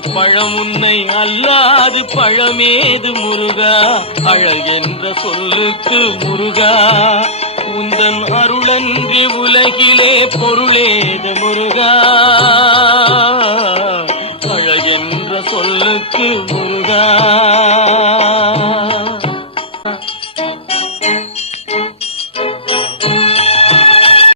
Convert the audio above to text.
பழம் உன்னை அல்லாது பழமேது முருகா, அழகென்ற சொல்லுக்கு முருகா, உந்தன் அருளன்றி உலகிலே பொருளேது முருகா.